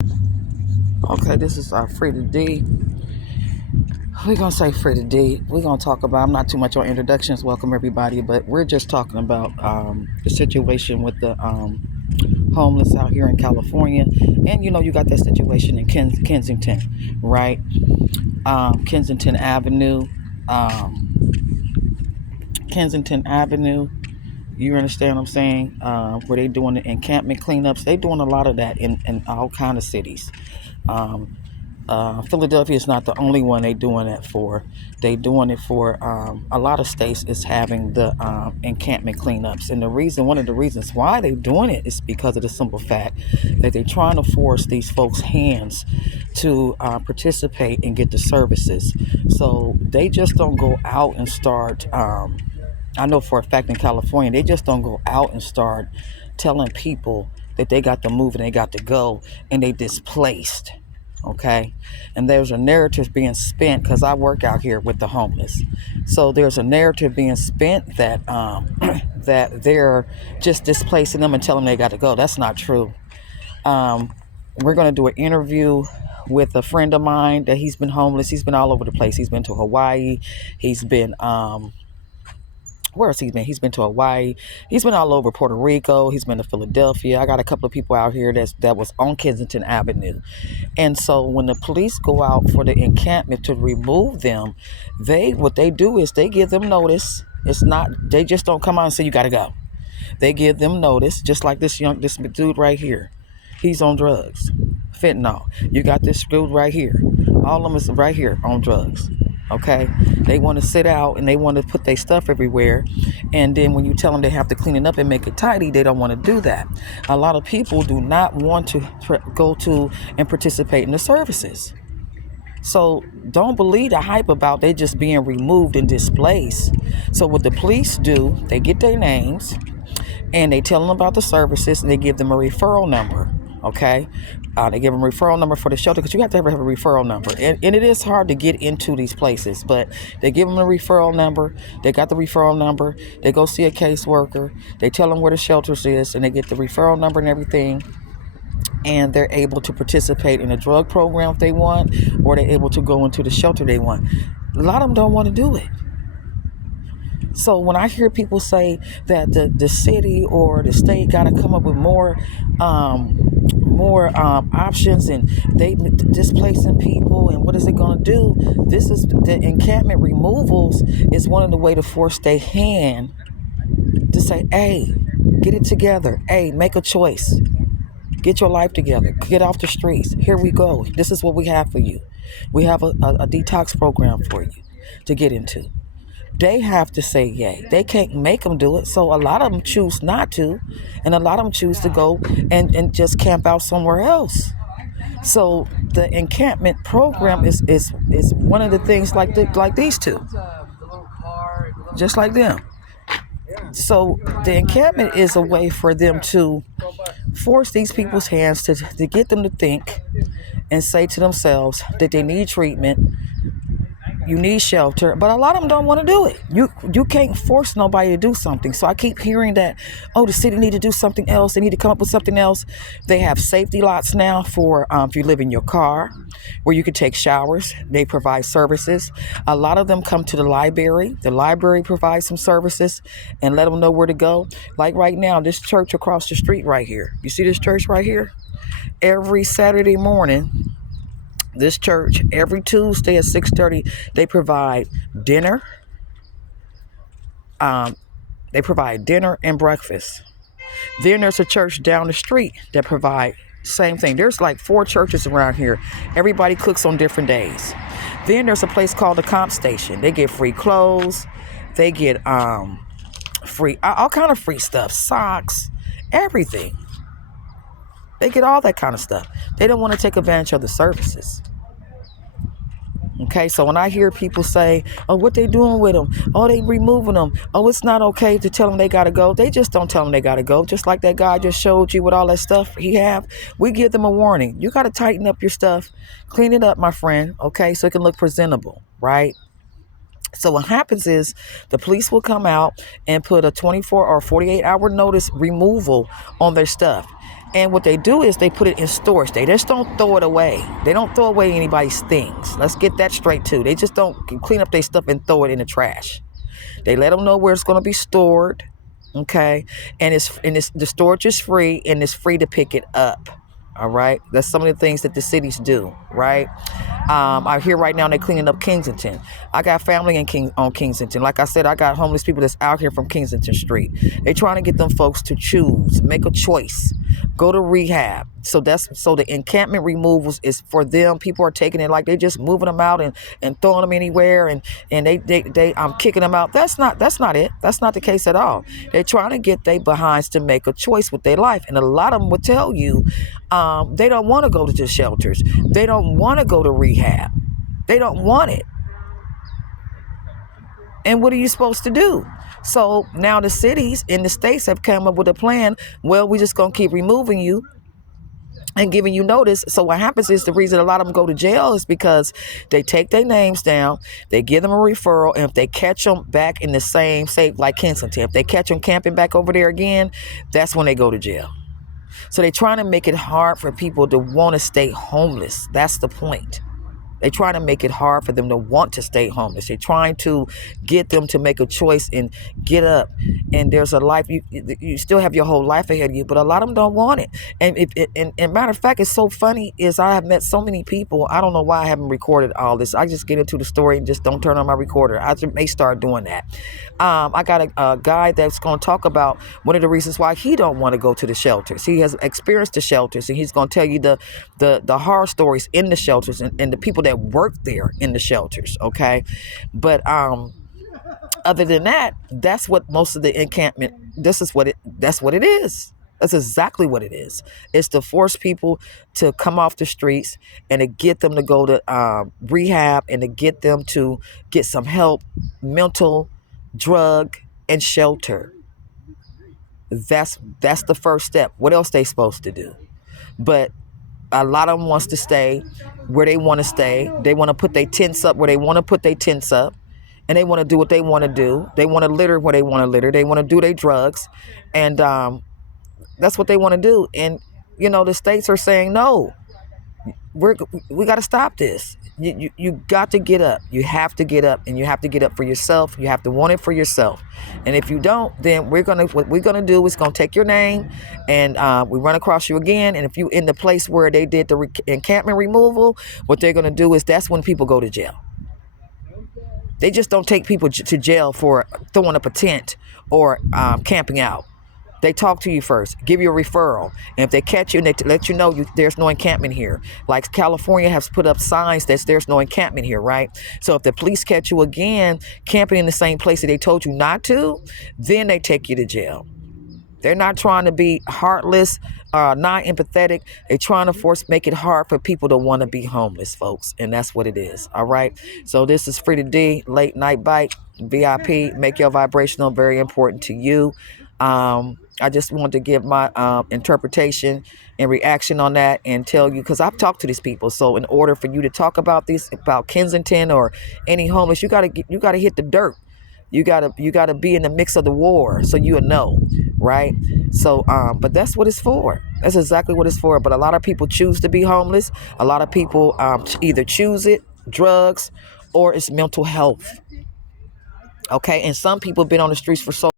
Okay, this is Frida D. We're going to say Frida D. We're going to talk about, I'm not too much on introductions, welcome everybody, but we're just talking about the situation with the homeless out here in California. And you got that situation in Kensington, right? Kensington Avenue. Kensington Avenue. You understand what I'm saying? Where they doing the encampment cleanups. They doing a lot of that in all kind of cities. Um, Philadelphia is not the only one they doing it for. They doing it for a lot of states is having the encampment cleanups. And one of the reasons why they doing it is because of the simple fact that they're trying to force these folks' hands to participate and get the services. So they just don't go out and start. I know for a fact in California, they just don't go out and start telling people that they got to move and they got to go and they displaced. Okay. And there's a narrative being spent because I work out here with the homeless. So there's a narrative being spent that that they're just displacing them and telling them they got to go. That's not true. We're going to do an interview with a friend of mine that he's been homeless. He's been all over the place. He's been to Hawaii. He's been where has he been? He's been to Hawaii. He's been all over Puerto Rico. He's been to Philadelphia. I got a couple of people out here that was on Kensington Avenue. And so when the police go out for the encampment to remove them, what they do is they give them notice. It's not, they just don't come out and say you gotta go. They give them notice, just like this dude right here. He's on drugs. Fentanyl. You got this dude right here. All of them is right here on drugs. Okay, they want to sit out and they want to put their stuff everywhere, and then when you tell them they have to clean it up and make it tidy, they don't want to do that. A lot of people do not want to go to and participate in the services. So don't believe the hype about they just being removed and displaced. So what the police do, they get their names and they tell them about the services and they give them a referral number. Okay, they give them a referral number for the shelter because you have to have a referral number, and it is hard to get into these places, but they give them a referral number. They got the referral number. They go see a caseworker. They tell them where the shelters is, and they get the referral number and everything, and they're able to participate in a drug program if they want, or they're able to go into the shelter they want. A lot of them don't want to do it. So when I hear people say that the city or the state got to come up with more options and they displacing people and what is it going to do? This is the encampment removals is one of the way to force their hand to say, hey, get it together. Hey, make a choice. Get your life together. Get off the streets. Here we go. This is what we have for you. We have a detox program for you to get into. They have to say yay. They can't make them do it. So a lot of them choose not to. And a lot of them choose to go and just camp out somewhere else. So the encampment program is one of the things like these two. Just like them. So the encampment is a way for them to force these people's hands to get them to think and say to themselves that they need treatment. You need shelter, but a lot of them don't want to do it. You can't force nobody to do something. So I keep hearing that, oh, the city need to do something else. They need to come up with something else. They have safety lots now for if you live in your car where you can take showers. They provide services. A lot of them come to the library. The library provides some services and let them know where to go. Like right now, this church across the street right here. You see this church right here? Every Saturday morning, this church, every Tuesday at 6:30, they provide dinner. They provide dinner and breakfast. Then there's a church down the street that provide same thing. There's like 4 churches around here. Everybody cooks on different days. Then there's a place called the Comp Station. They get free clothes. They get free all kind of free stuff, socks, everything. They get all that kind of stuff. They don't want to take advantage of the services. Okay, so when I hear people say, oh, what they doing with them? Oh, they removing them. Oh, it's not okay to tell them they got to go. They just don't tell them they got to go. Just like that guy just showed you with all that stuff he have. We give them a warning. You got to tighten up your stuff. Clean it up, my friend. Okay, so it can look presentable, right? So what happens is the police will come out and put a 24 or 48 hour notice removal on their stuff. And what they do is they put it in storage. They just don't throw it away. They don't throw away anybody's things. Let's get that straight too. They just don't clean up their stuff and throw it in the trash. They let them know where it's going to be stored. Okay. And the storage is free, and it's free to pick it up. All right. That's some of the things that the cities do. Right. I hear right now they're cleaning up Kensington. I got family on Kensington. Like I said, I got homeless people that's out here from Kensington Street. They're trying to get them folks to choose, make a choice, go to rehab. So the encampment removals is for them. People are taking it like they're just moving them out and throwing them anywhere, and they I'm kicking them out. That's not it. That's not the case at all. They're trying to get their behinds to make a choice with their life, and a lot of them will tell you they don't want to go to the shelters. They don't want to go to rehab. They don't want it. And what are you supposed to do? So now the cities in the states have come up with a plan. Well, we're just going to keep removing you and giving you notice. So what happens is the reason a lot of them go to jail is because they take their names down, they give them a referral, and if they catch them back in the same, say like Kensington, if they catch them camping back over there again, that's when they go to jail. So they're trying to make it hard for people to want to stay homeless. That's the point. They're trying to make it hard for them to want to stay homeless. They're trying to get them to make a choice and get up. And there's a life, you still have your whole life ahead of you, but a lot of them don't want it. And matter of fact, it's so funny is I have met so many people. I don't know why I haven't recorded all this. I just get into the story and just don't turn on my recorder. I may start doing that. I got a guy that's going to talk about one of the reasons why he don't want to go to the shelters. He has experienced the shelters, and he's going to tell you the horror stories in the shelters and the people that work there in the shelters. Okay. But other than that, that's what most of the encampment, that's what it is. That's exactly what it is. It's to force people to come off the streets and to get them to go to rehab and to get them to get some help, mental, drug, and shelter. That's the first step. What else they supposed to do? But a lot of them wants to stay where they want to stay. They want to put their tents up where they want to put their tents up. And they want to do what they want to do. They want to litter where they want to litter. They want to do their drugs. And that's what they want to do. And, the states are saying, no, we got to stop this. You got to get up. You have to get up, and you have to get up for yourself. You have to want it for yourself. And if you don't, then what we're gonna do is gonna take your name, and we run across you again. And if you in the place where they did the encampment removal, what they're gonna do is that's when people go to jail. They just don't take people to jail for throwing up a tent or camping out. They talk to you first, give you a referral. And if they catch you and they let you know there's no encampment here. Like California has put up signs that there's no encampment here, right? So if the police catch you again camping in the same place that they told you not to, then they take you to jail. They're not trying to be heartless, not empathetic. They're trying to make it hard for people to want to be homeless, folks. And that's what it is. All right. So this is Free to D, Late Night Bite, VIP. Make your vibrational very important to you. I just wanted to give my interpretation and reaction on that and tell you, because I've talked to these people. So in order for you to talk about Kensington or any homeless, you gotta hit the dirt. You gotta be in the mix of the war, so you'll know, right? So, but that's what it's for. That's exactly what it's for. But a lot of people choose to be homeless. A lot of people either choose it, drugs, or it's mental health. Okay, and some people have been on the streets for so